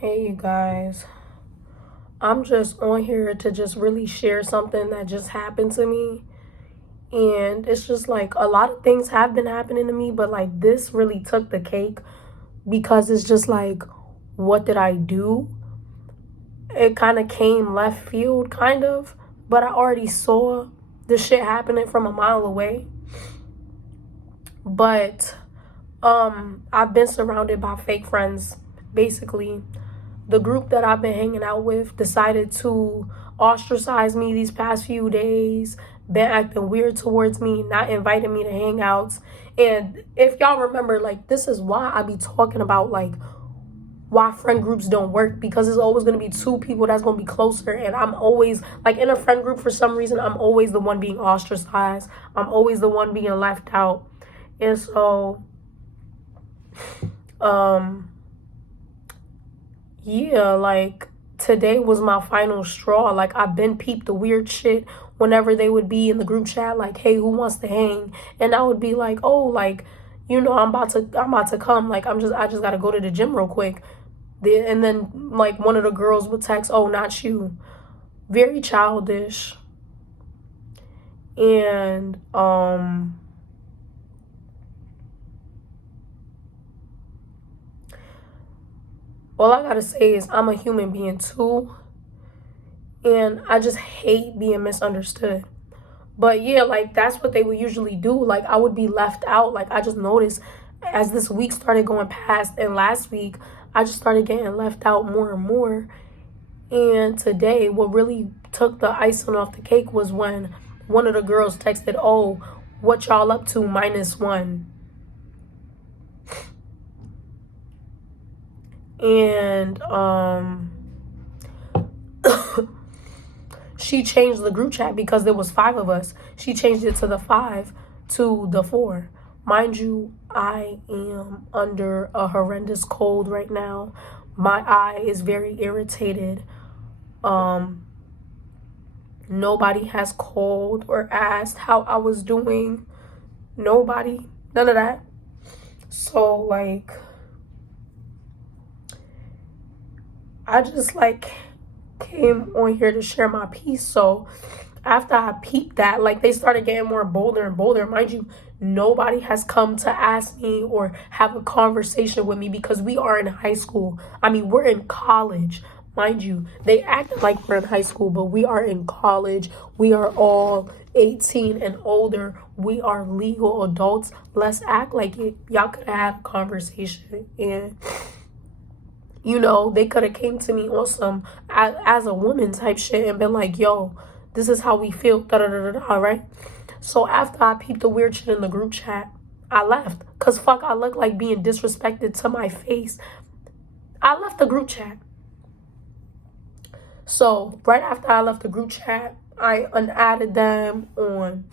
Hey, you guys. I'm just on here to just really share something that just happened to me. And it's just like a lot of things have been happening to me, but like this really took the cake because it's just like, what did I do? It kind of came left field, kind of, but I already saw this shit happening from a mile away. But I've been surrounded by fake friends, basically. The group that I've been hanging out with decided to ostracize me these past few days, been acting weird towards me, not inviting me to hangouts. And if y'all remember, like, this is why I be talking about, like, why friend groups don't work, because it's always going to be two people that's going to be closer. And I'm always, like, in a friend group, for some reason, I'm always the one being ostracized. I'm always the one being left out. And so, yeah, like today was my final straw. Like I've been peeped the weird shit whenever they would be in the group chat, like, hey, who wants to hang? And I would be like, oh, like, I'm about to come. Like I just gotta go to the gym real quick. And then like one of the girls would text, oh, not you. Very childish. And all I gotta say is I'm a human being too. And I just hate being misunderstood. But yeah, like that's what they would usually do. Like I would be left out. Like I just noticed as this week started going past and last week, I just started getting left out more and more. And today, what really took the icing off the cake was when one of the girls texted, oh, what y'all up to -1? And she changed the group chat because there was 5 of us. She changed it to the 5 to the 4. Mind you, I am under a horrendous cold right now. My eye is very irritated. Nobody has called or asked how I was doing. Nobody. None of that. So like I just like came on here to share my piece. So after I peeped that, like they started getting more bolder and bolder. Mind you, nobody has come to ask me or have a conversation with me because we are in high school. I mean, we're in college. Mind you, they act like we're in high school, but we are in college. We are all 18 and older. We are legal adults. Let's act like it. Y'all could have had a conversation, and they could have came to me on some as a woman type shit and been like, yo, this is how we feel, da da da da da, right? So after I peeped the weird shit in the group chat, I left. Cause fuck, I look like being disrespected to my face. I left the group chat. So right after I left the group chat, I unadded them on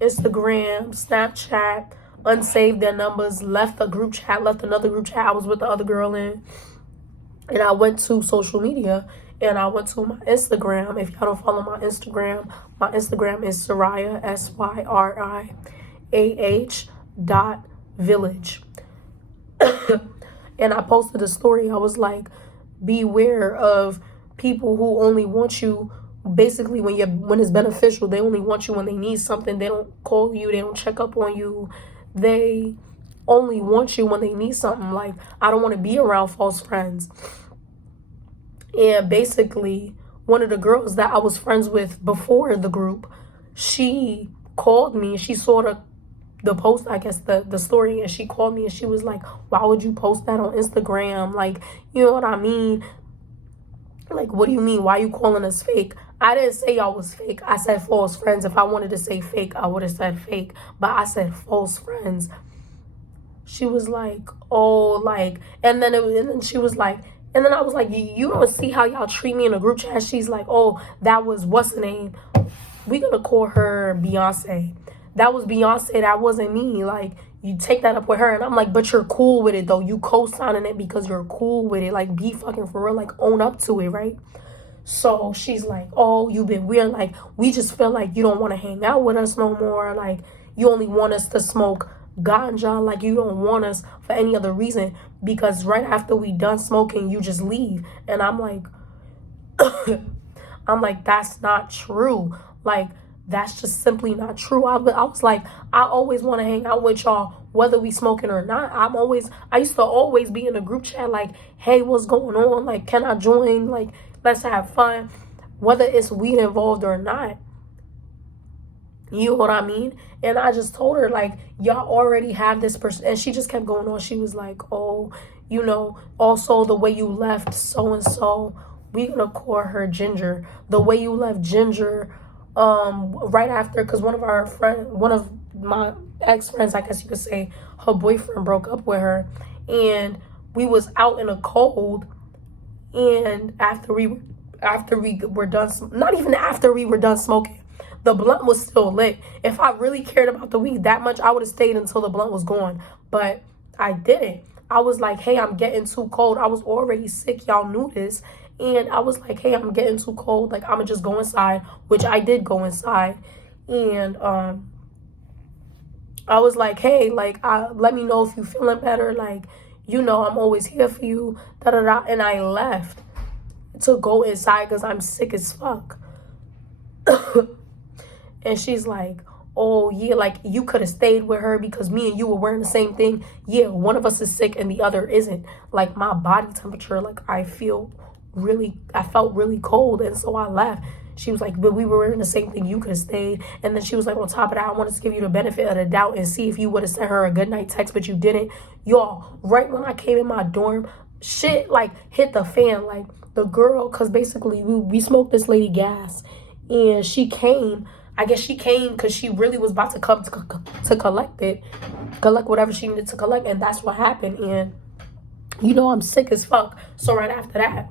Instagram, Snapchat, unsaved their numbers, left a group chat, left another group chat I was with the other girl in. And I went to social media and I went to my Instagram. If y'all don't follow my Instagram is Syriah, SYRIAH.village. And I posted a story. I was like, beware of people who only want you basically when it's beneficial. They only want you when they need something. They don't call you, they don't check up on you. They only want you when they need something. Like, I don't want to be around false friends. And basically, one of the girls that I was friends with before the group, she called me. She saw the post, I guess, the story, and she called me and she was like, why would you post that on Instagram? Like, you know what I mean? Like, what do you mean? Why are you calling us fake? I didn't say y'all was fake. I said false friends. If I wanted to say fake, I would have said fake. But I said false friends. She was like, oh, like, and then she was like, and then I was like, you don't see how y'all treat me in a group chat? She's like, oh, that was, what's the name? We gonna call her Beyonce. That was Beyonce. That wasn't me. Like, you take that up with her. And I'm like, but you're cool with it, though. You co-signing it because you're cool with it. Like, be fucking for real. Like, own up to it, right? So she's like, oh, you've been weird. Like, we just feel like you don't want to hang out with us no more. Like, you only want us to smoke ganja, like you don't want us for any other reason, because right after we done smoking, you just leave. And I'm like, that's not true. Like, that's just simply not true. I was like, I always want to hang out with y'all, whether we smoking or not. I used to always be in a group chat like, hey, what's going on? Like, can I join? Like, let's have fun, whether it's weed involved or not. You know what I mean? And I just told her, like, y'all already have this person. And she just kept going on. She was like, oh, also the way you left so-and-so, we gonna call her Ginger. The way you left Ginger, right after, because one of my ex-friends, I guess you could say, her boyfriend broke up with her. And we was out in the cold. And after we were done, not even after we were done smoking, the blunt was still lit. If I really cared about the weed that much, I would have stayed until the blunt was gone. But I didn't. I was like, hey, I'm getting too cold. I was already sick. Y'all knew this. And I was like, hey, I'm getting too cold. Like, I'm going to just go inside, which I did go inside. And I was like, hey, like, let me know if you feeling better. Like, I'm always here for you. Da-da-da. And I left to go inside because I'm sick as fuck. And she's like, oh, yeah, like, you could have stayed with her because me and you were wearing the same thing. Yeah, one of us is sick and the other isn't. Like, my body temperature, like, I felt really cold. And so I left. She was like, but we were wearing the same thing. You could have stayed. And then she was like, on top of that, I wanted to give you the benefit of the doubt and see if you would have sent her a good night text, but you didn't. Y'all, right when I came in my dorm, shit, like, hit the fan. Like, the girl, because basically we smoked this lady gas. And she came. I guess she came because she really was about to come to collect whatever she needed to collect. And that's what happened. And, I'm sick as fuck. So right after that,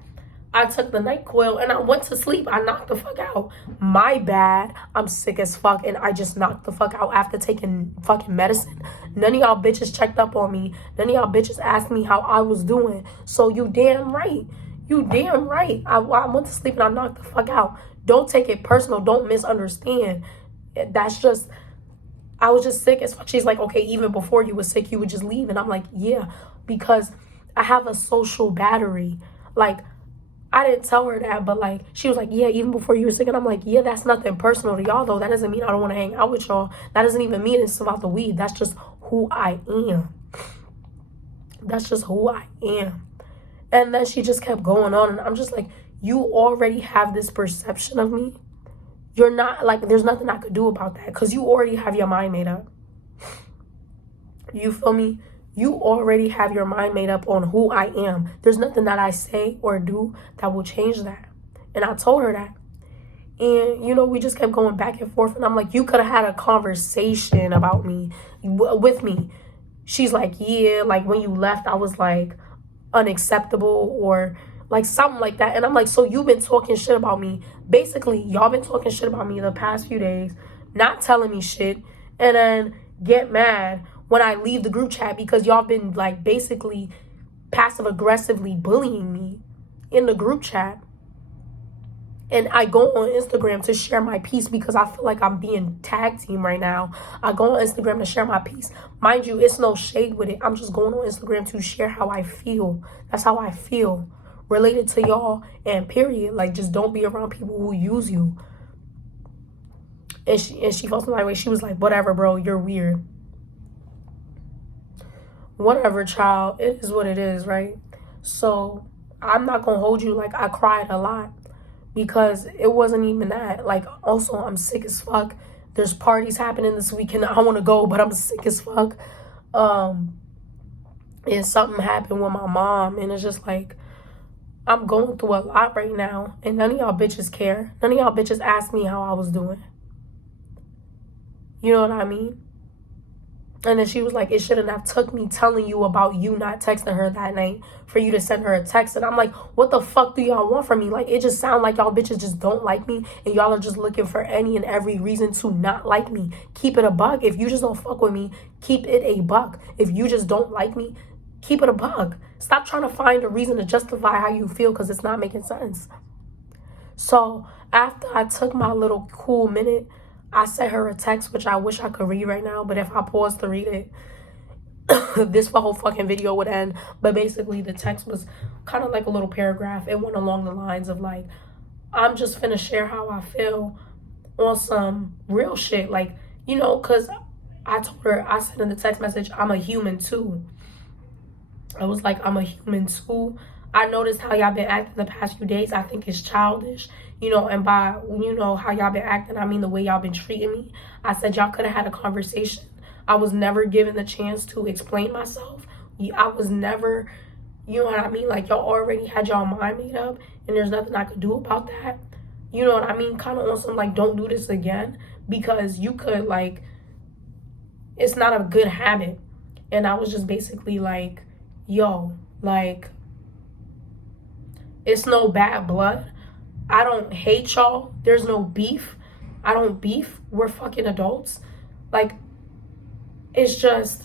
I took the NyQuil and I went to sleep. I knocked the fuck out. My bad. I'm sick as fuck. And I just knocked the fuck out after taking fucking medicine. None of y'all bitches checked up on me. None of y'all bitches asked me how I was doing. So you damn right. You damn right. I went to sleep and I knocked the fuck out. Don't take it personal. Don't misunderstand. That's just, I was just sick as fuck. She's like, okay, even before you were sick, you would just leave. And I'm like, yeah, because I have a social battery. Like, I didn't tell her that, but like, she was like, yeah, even before you were sick. And I'm like, yeah, that's nothing personal to y'all though. That doesn't mean I don't want to hang out with y'all. That doesn't even mean it's about the weed. That's just who I am. That's just who I am. And then she just kept going on. And I'm just like, you already have this perception of me. You're not, like, there's nothing I could do about that because you already have your mind made up. You feel me? You already have your mind made up on who I am. There's nothing that I say or do that will change that. And I told her that. And, we just kept going back and forth. And I'm like, you could have had a conversation about me, with me. She's like, yeah, like, when you left, I was, like, unacceptable or like something like that. And I'm like, so you've been talking shit about me. Basically, y'all been talking shit about me the past few days, not telling me shit, and then get mad when I leave the group chat because y'all been like basically passive aggressively bullying me in the group chat. And I go on Instagram to share my piece because I feel like I'm being tag team right now. I go on Instagram to share my piece. Mind you, it's no shade with it. I'm just going on Instagram to share how I feel. That's how I feel. Related to y'all and period. Like, just don't be around people who use you. And she felt my way. She was like, whatever, bro, you're weird. Whatever, child. It is what it is, right? So I'm not gonna hold you. Like, I cried a lot because it wasn't even that. Like, also, I'm sick as fuck. There's parties happening this weekend. I want to go, but I'm sick as fuck. And something happened with my mom, and it's just like, I'm going through a lot right now, and none of y'all bitches care. None of y'all bitches asked me how I was doing. You know what I mean? And then she was like, it shouldn't have took me telling you about you not texting her that night for you to send her a text. And I'm like, what the fuck do y'all want from me? Like, it just sounds like y'all bitches just don't like me, and y'all are just looking for any and every reason to not like me. Keep it a buck. If you just don't fuck with me, keep it a buck. If you just don't like me, keep it a buck. Stop trying to find a reason to justify how you feel because it's not making sense. So after I took my little cool minute, I sent her a text, which I wish I could read right now. But if I pause to read it, this whole fucking video would end. But basically the text was kind of like a little paragraph. It went along the lines of like, I'm just finna share how I feel on some real shit. Like, you know, because I told her, I said in the text message, I'm a human too. I was like, I'm a human too. I noticed how y'all been acting the past few days. I think it's childish, you know, and by, you know, how y'all been acting, I mean the way y'all been treating me. I said y'all could have had a conversation. I was never given the chance to explain myself. I was never, you know what I mean? Like, y'all already had y'all mind made up, and there's nothing I could do about that. You know what I mean? Kind of on some, like, don't do this again, because you could, like, it's not a good habit. And I was just basically like, yo, like, it's no bad blood. I don't hate y'all. There's no beef. I don't beef. We're fucking adults. Like, it's just,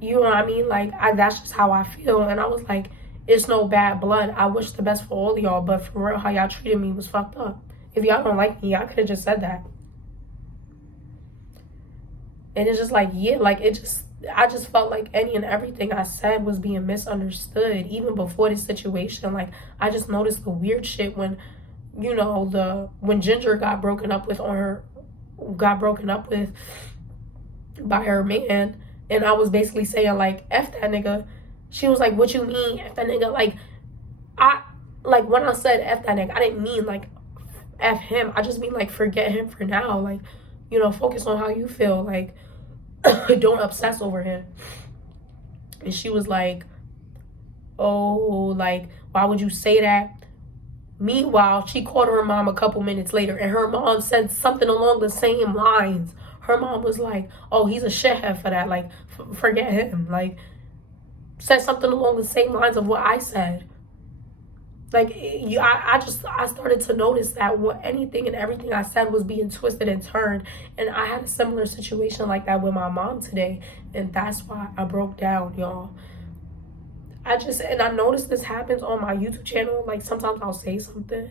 you know what I mean? Like, that's just how I feel. And I was like, it's no bad blood. I wish the best for all of y'all. But for real, how y'all treated me was fucked up. If y'all don't like me, y'all could have just said that. And it's just like, yeah, like, I just felt like any and everything I said was being misunderstood, even before this situation. Like, I just noticed the weird shit when, you know, when Ginger got broken up with by her man, and I was basically saying, like, F that nigga. She was like, what you mean, F that nigga? Like, when I said F that nigga, I didn't mean, like, F him. I just mean, like, forget him for now. Like, you know, focus on how you feel. Like, don't obsess over him. And she was like, oh, like, why would you say that? Meanwhile, she called her mom a couple minutes later, and her mom said something along the same lines. Her mom was like, oh, he's a shithead for that. Like, forget him. Like, said something along the same lines of what I said. Like, I started to notice that anything and everything I said was being twisted and turned. And I had a similar situation like that with my mom today. And that's why I broke down, y'all. And I noticed this happens on my YouTube channel. Like, sometimes I'll say something,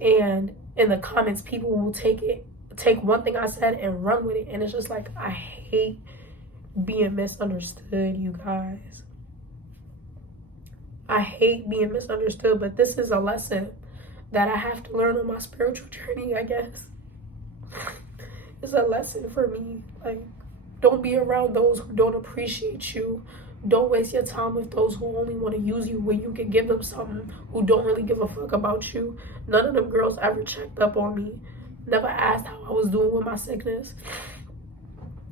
and in the comments, people will take one thing I said and run with it. And it's just like, I hate being misunderstood, you guys. I hate being misunderstood, but this is a lesson that I have to learn on my spiritual journey, I guess. It's a lesson for me. Like, don't be around those who don't appreciate you. Don't waste your time with those who only want to use you when you can give them something, who don't really give a fuck about you. None of them girls ever checked up on me. Never asked how I was doing with my sickness.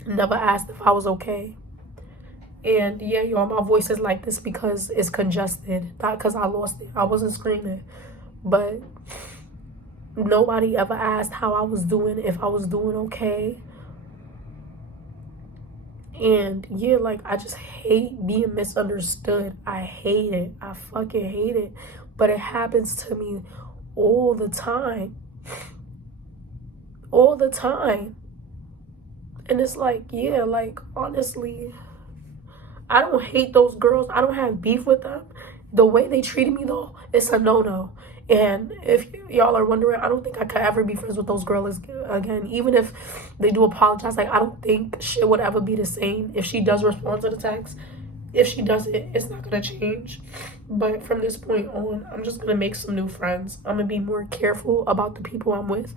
Never asked if I was okay. And yeah, y'all, my voice is like this because it's congested, not because I lost it. I wasn't screaming, but nobody ever asked how I was doing, if I was doing okay. And yeah, like, I just hate being misunderstood. I hate it. I fucking hate it. But it happens to me all the time. All the time. And it's like, yeah, like, honestly, I don't hate those girls. I don't have beef with them. The way they treated me, though, it's a no-no. And if y'all are wondering, I don't think I could ever be friends with those girls again. Even if they do apologize, like, I don't think shit would ever be the same if she does respond to the text. If she doesn't, it's not going to change. But from this point on, I'm just going to make some new friends. I'm going to be more careful about the people I'm with.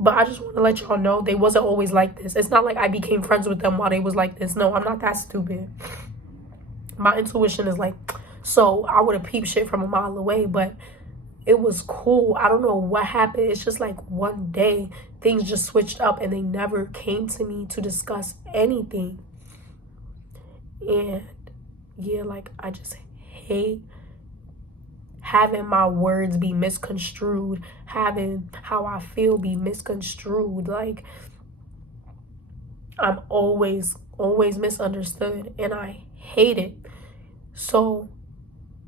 But I just want to let y'all know they wasn't always like this. It's not like I became friends with them while they was like this. No, I'm not that stupid. My intuition is like, so I would have peeped shit from a mile away, but it was cool. I don't know what happened. It's just like one day things just switched up and they never came to me to discuss anything. And yeah, like, I just hate having my words be misconstrued, having how I feel be misconstrued. Like, I'm always misunderstood, and I hate it. So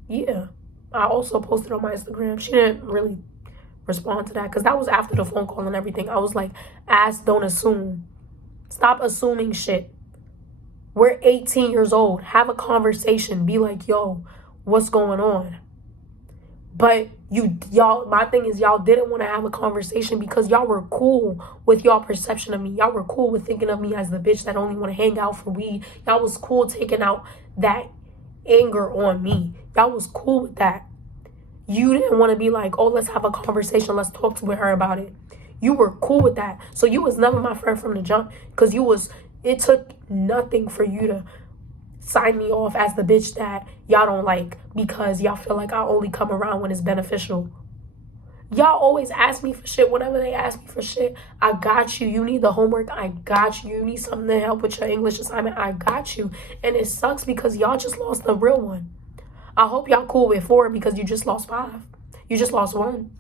yeah, I also posted on my Instagram. She didn't really respond to that because that was after the phone call and everything. I was like, ask, don't assume. Stop assuming shit. We're 18 years old. Have a conversation. Be like, yo, what's going on? But y'all, my thing is, y'all didn't want to have a conversation because y'all were cool with y'all perception of me. Y'all were cool with thinking of me as the bitch that only want to hang out for weed. Y'all was cool taking out that anger on me. Y'all was cool with that. You didn't want to be like, oh, let's have a conversation. Let's talk to her about it. You were cool with that. So you was never my friend from the jump because it took nothing for you to sign me off as the bitch that y'all don't like because y'all feel like I only come around when it's beneficial. Y'all always ask me for shit. Whenever they ask me for shit, I got you. You need the homework, I got you. You need something to help with your English assignment, I got you. And it sucks because y'all just lost the real one. I hope y'all cool with 4 because you just lost 5. You just lost 1.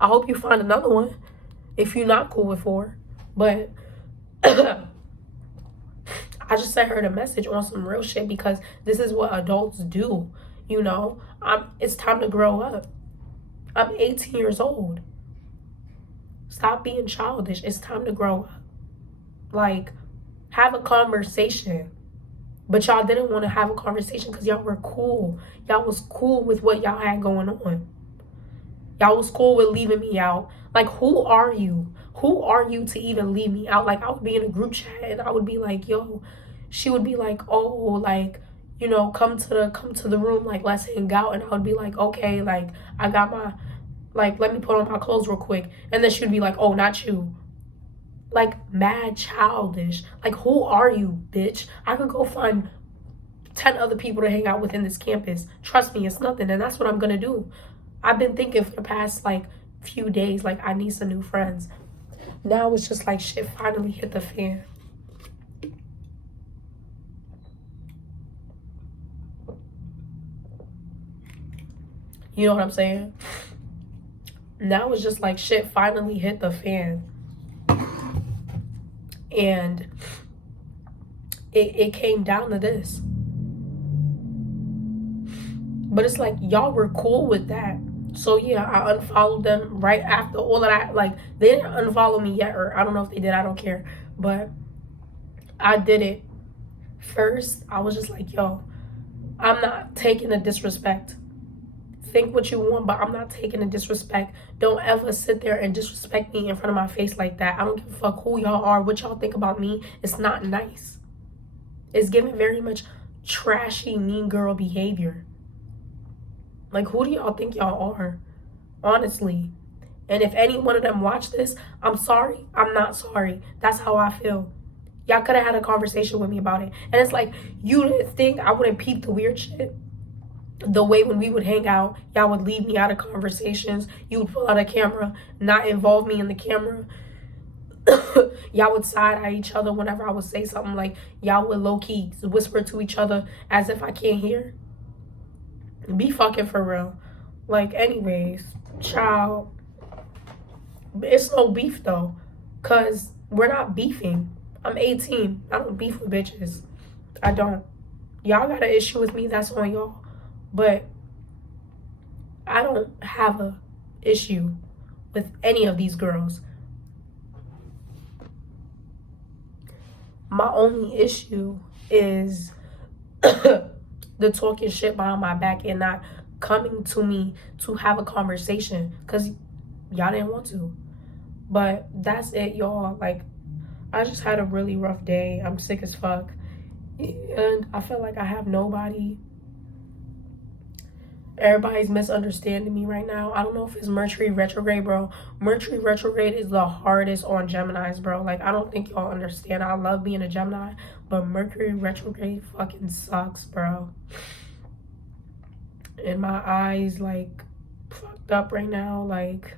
I hope you find another one if you're not cool with 4. But I just sent her the message on some real shit because this is what adults do. You know, it's time to grow up. I'm 18 years old. Stop being childish. It's time to grow up. Like, have a conversation. But y'all didn't want to have a conversation because y'all were cool. Y'all was cool with what y'all had going on. Y'all was cool with leaving me out. Like, who are you? Who are you to even leave me out? Like, I would be in a group chat and I would be like, yo, she would be like, oh, like, you know, come to the room, like, let's hang out. And I would be like, okay, like, I got my, like, let me put on my clothes real quick. And then she would be like, oh, not you. Like, mad childish. Like, who are you, bitch? I could go find 10 other people to hang out with in this campus. Trust me, it's nothing. And that's what I'm gonna do. I've been thinking for the past, like, few days, like, I need some new friends. Now it's just like shit finally hit the fan. You know what I'm saying? Now it's just like shit finally hit the fan. And it came down to this. But it's like, y'all were cool with that. So yeah, I unfollowed them right after all of that. Like, they didn't unfollow me yet, or I don't know if they did, I don't care. But I did it first. I was just like, yo, I'm not taking the disrespect. Think what you want, but I'm not taking the disrespect. Don't ever sit there and disrespect me in front of my face like that. I don't give a fuck who y'all are, what y'all think about me. It's not nice. It's giving very much trashy, mean girl behavior. Like, who do y'all think y'all are? Honestly. And if any one of them watch this, I'm sorry. I'm not sorry. That's how I feel. Y'all could have had a conversation with me about it. And it's like, you didn't think I wouldn't peep the weird shit? The way when we would hang out, y'all would leave me out of conversations. You would pull out a camera, not involve me in the camera. Y'all would side-eye each other whenever I would say something. Like, y'all would low-key whisper to each other as if I can't hear. Be fucking for real. Like, anyways, child, it's no beef though, because we're not beefing. I'm 18. I don't beef with bitches. I don't. Y'all got an issue with me, that's on y'all. But I don't have a issue with any of these girls. My only issue is the talking shit behind my back and not coming to me to have a conversation because y'all didn't want to. But that's it, y'all. Like, I just had a really rough day. I'm sick as fuck. And I feel like I have nobody. Everybody's misunderstanding me right now. I don't know if it's Mercury retrograde, bro. Mercury retrograde is the hardest on Geminis, bro. Like, I don't think y'all understand. I love being a Gemini, but Mercury retrograde fucking sucks, bro. And my eyes, like, fucked up right now. Like,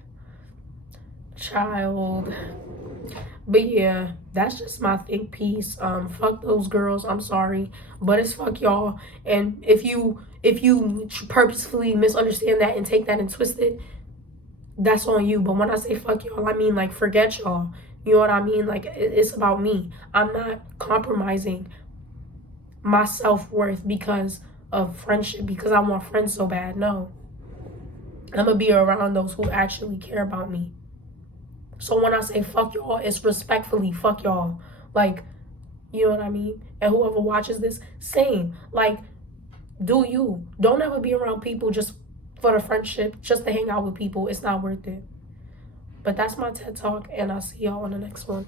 child. But yeah, that's just my think piece. Fuck those girls. I'm sorry, but it's fuck y'all. And if you purposefully misunderstand that and take that and twist it, that's on you. But when I say fuck y'all, I mean, like, forget y'all. You know what I mean? Like, it's about me. I'm not compromising my self-worth because of friendship, because I want friends so bad. No, I'm gonna be around those who actually care about me. So when I say fuck y'all, it's respectfully fuck y'all. Like, you know what I mean? And whoever watches this, same. Like, do you. Don't ever be around people just for the friendship, just to hang out with people, it's not worth it. But that's my TED Talk, and I'll see y'all on the next one.